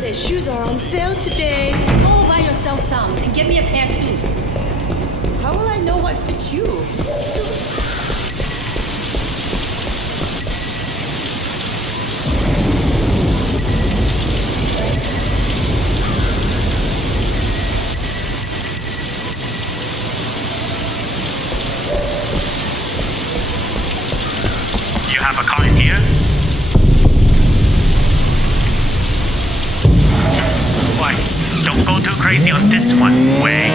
Their shoes are on sale today. Go buy yourself some and get me a pair too. How will I know what fits you? You have a car in here? Why? Don't go too crazy on this one, Wei.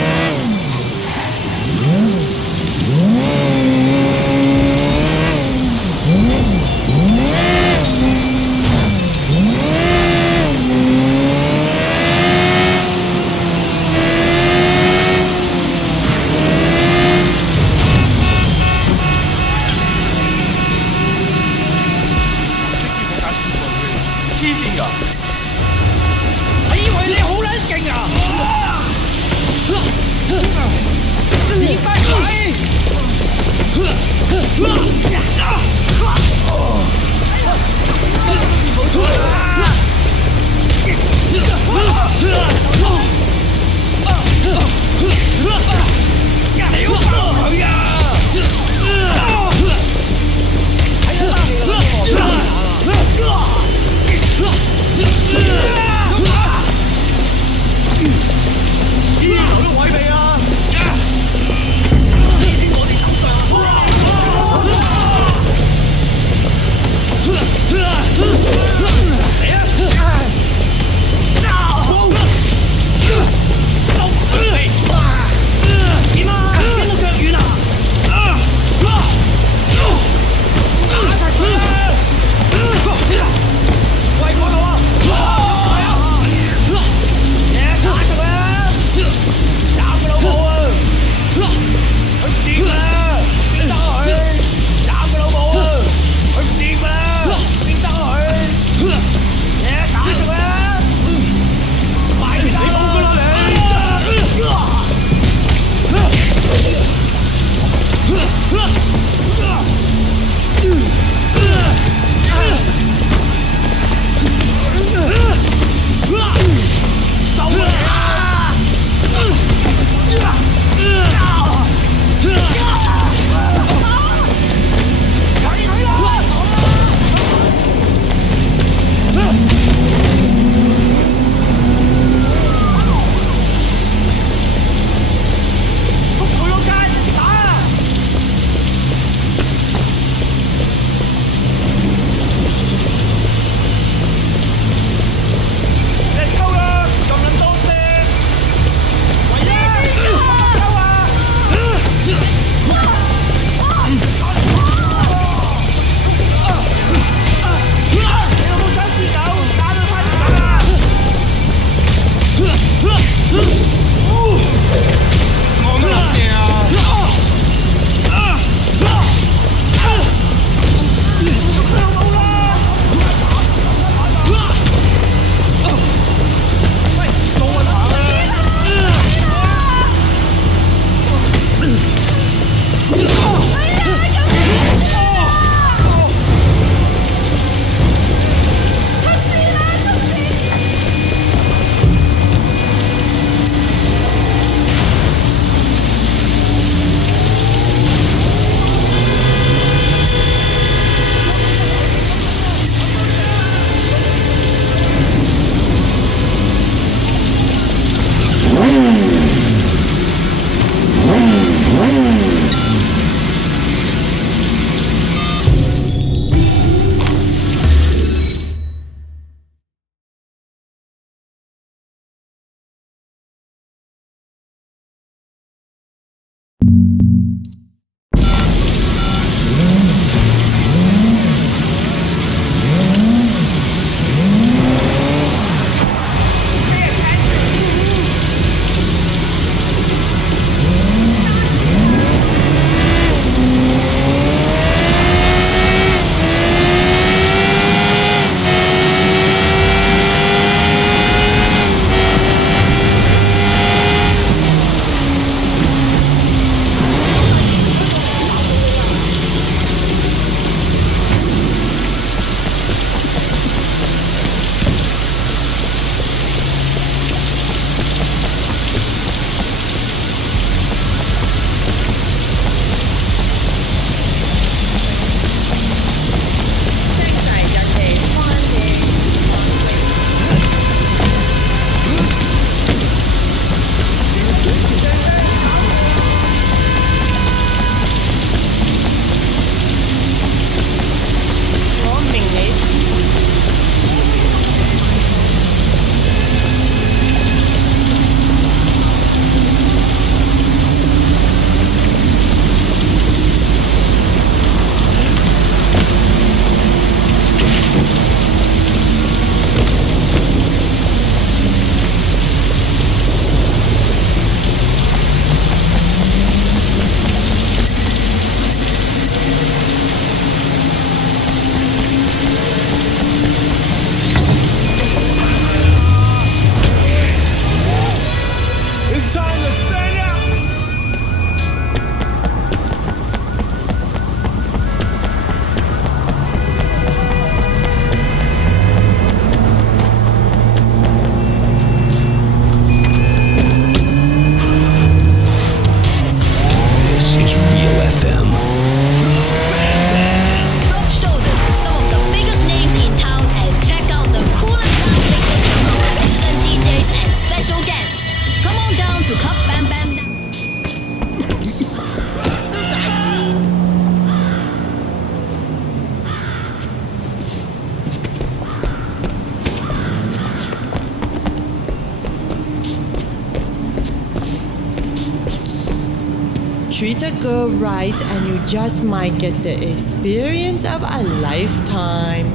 treat a girl right and you just might get the experience of a lifetime.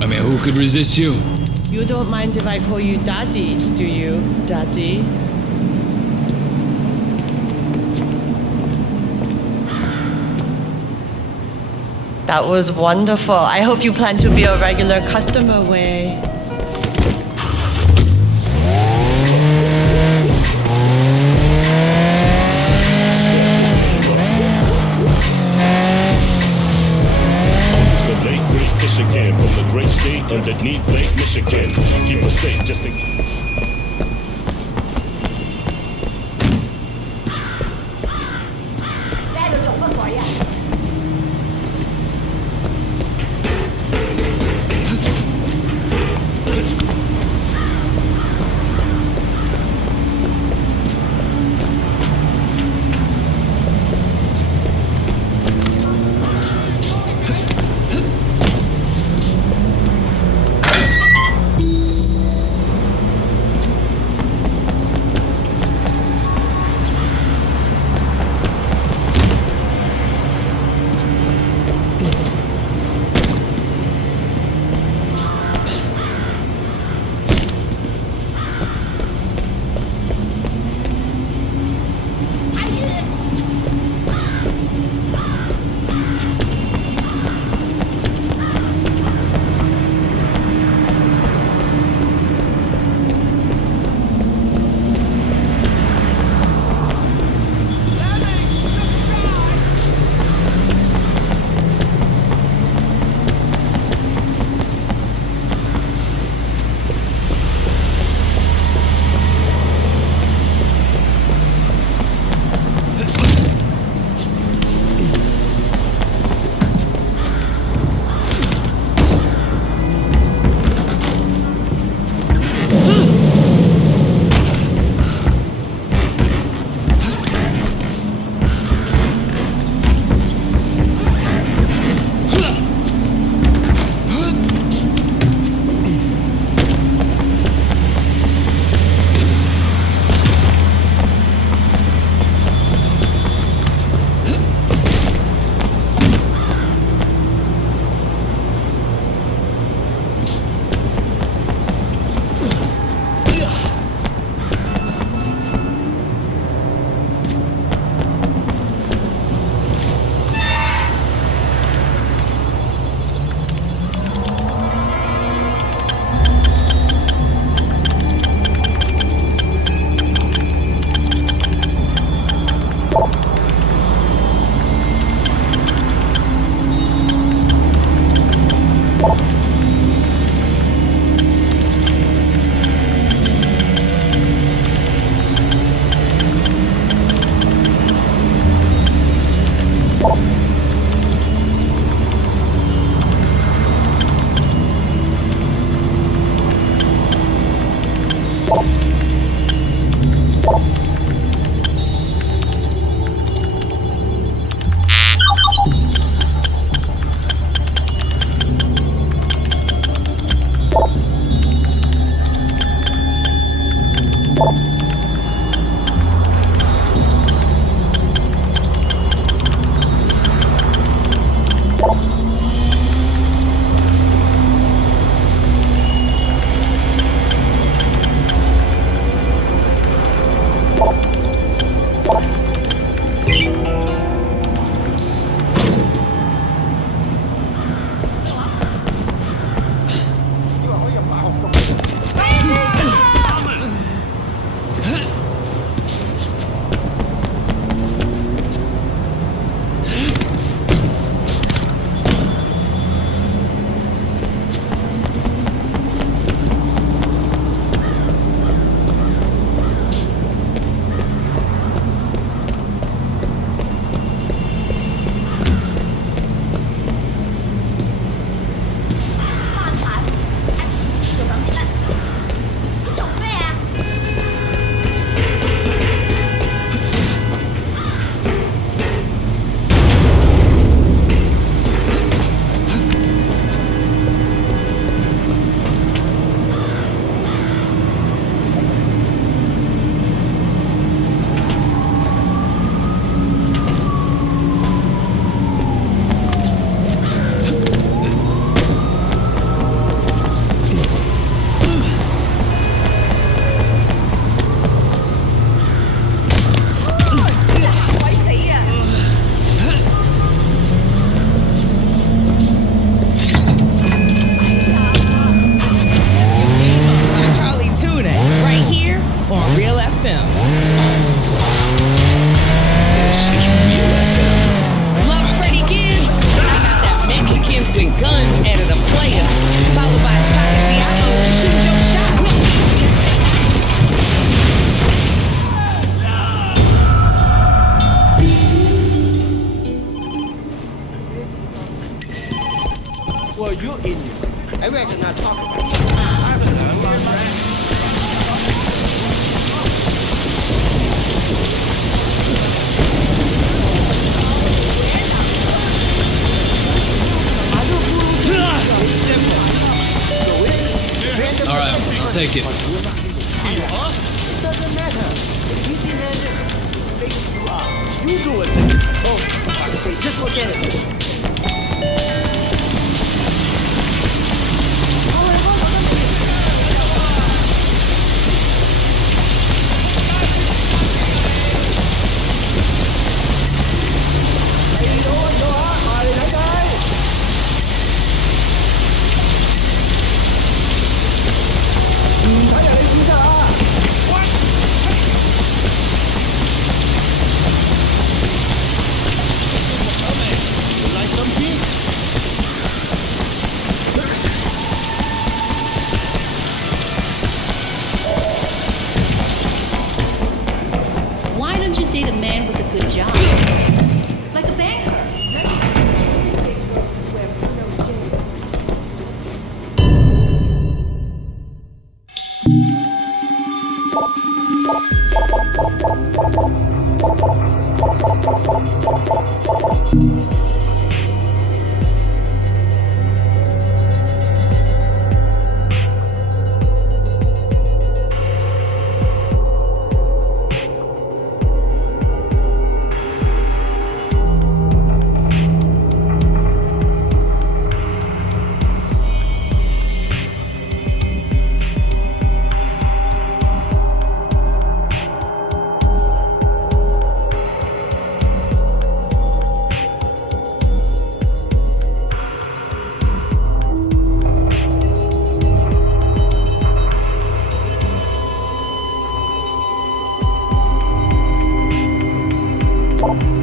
I mean, who could resist you? You don't mind if I call you Daddy, do you, Daddy? That was wonderful. I hope you plan to be a regular customer, Wei. Michigan, from the great state underneath Lake Michigan. Keep us safe just in case. were you in? I reckon not talk about it. Alright, I'll take it. It doesn't matter. If you demand it, make you are. You do it. Oh, for fuck's sake, just forget it. Why don't you date a man with a good job? Like a banker.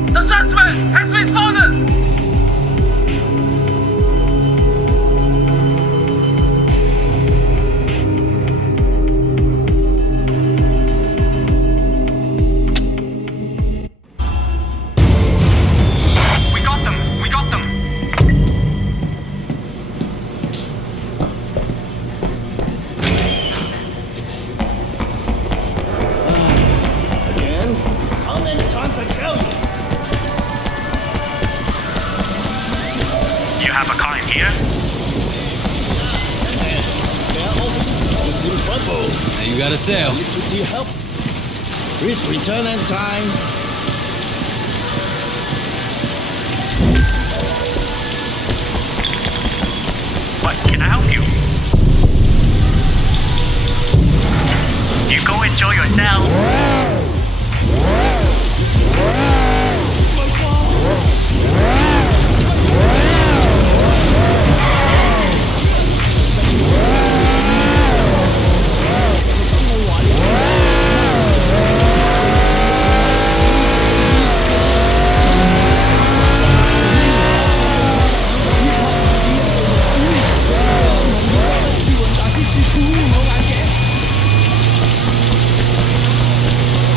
The suspect has been spotted! We got them! We got them! Again? How many times I tell you? You have a car in here? Who's in trouble? Now you got a sale. To your help. Please return in time. What, can I help you? You go enjoy yourself.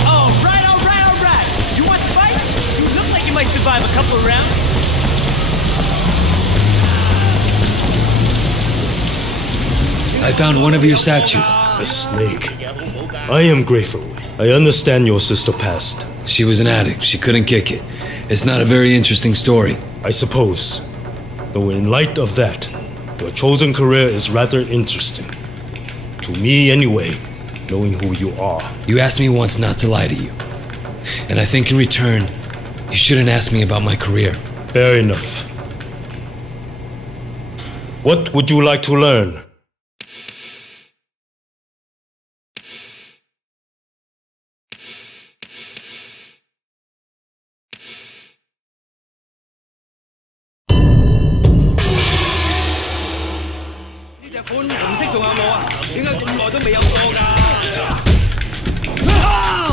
Alright. You want to fight? You look like you might survive a couple of rounds. I found one of your statues. A snake. I am grateful. I understand your sister passed. She was an addict. She couldn't kick it. It's not a very interesting story. I suppose. Though in light of that, your chosen career is rather interesting. To me anyway, knowing who you are. You asked me once not to lie to you. And I think in return, you shouldn't ask me about my career. Fair enough. What would you like to learn?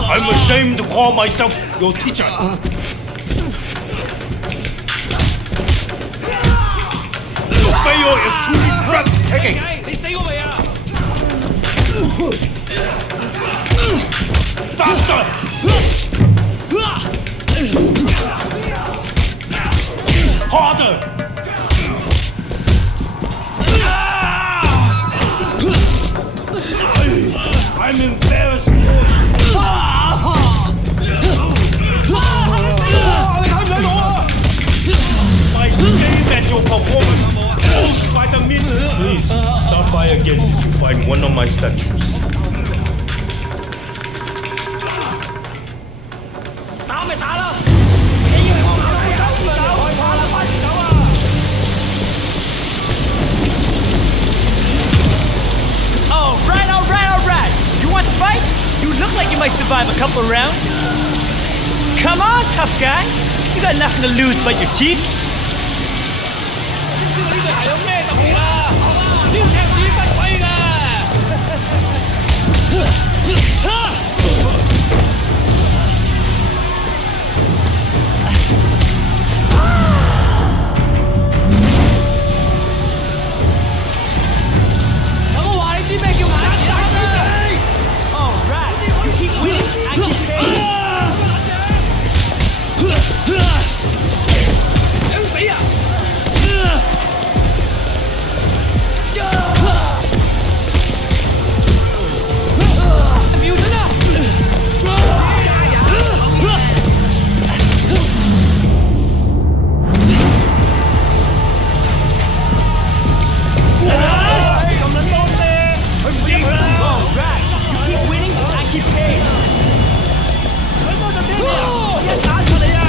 I'm ashamed to call myself your teacher. Your failure is truly breathtaking. Faster! Harder! that your performance goes by the minute. Please stop by again if you find one of my statues. Alright. You want to fight? You look like you might survive a couple of rounds. Come on, tough guy. You got nothing to lose but your teeth. 呢個係有咩特別啊？呢個踢屎不鬼㗎！等我話你知咩叫眼前黑啊 Alright. You keep winning. I keep paying. 想死啊！瞄準啊！咁撚多啫，佢唔會贏佢啦。Alright. You keep winning. I keep paying. 佢多就啲啊！我一打實你啊！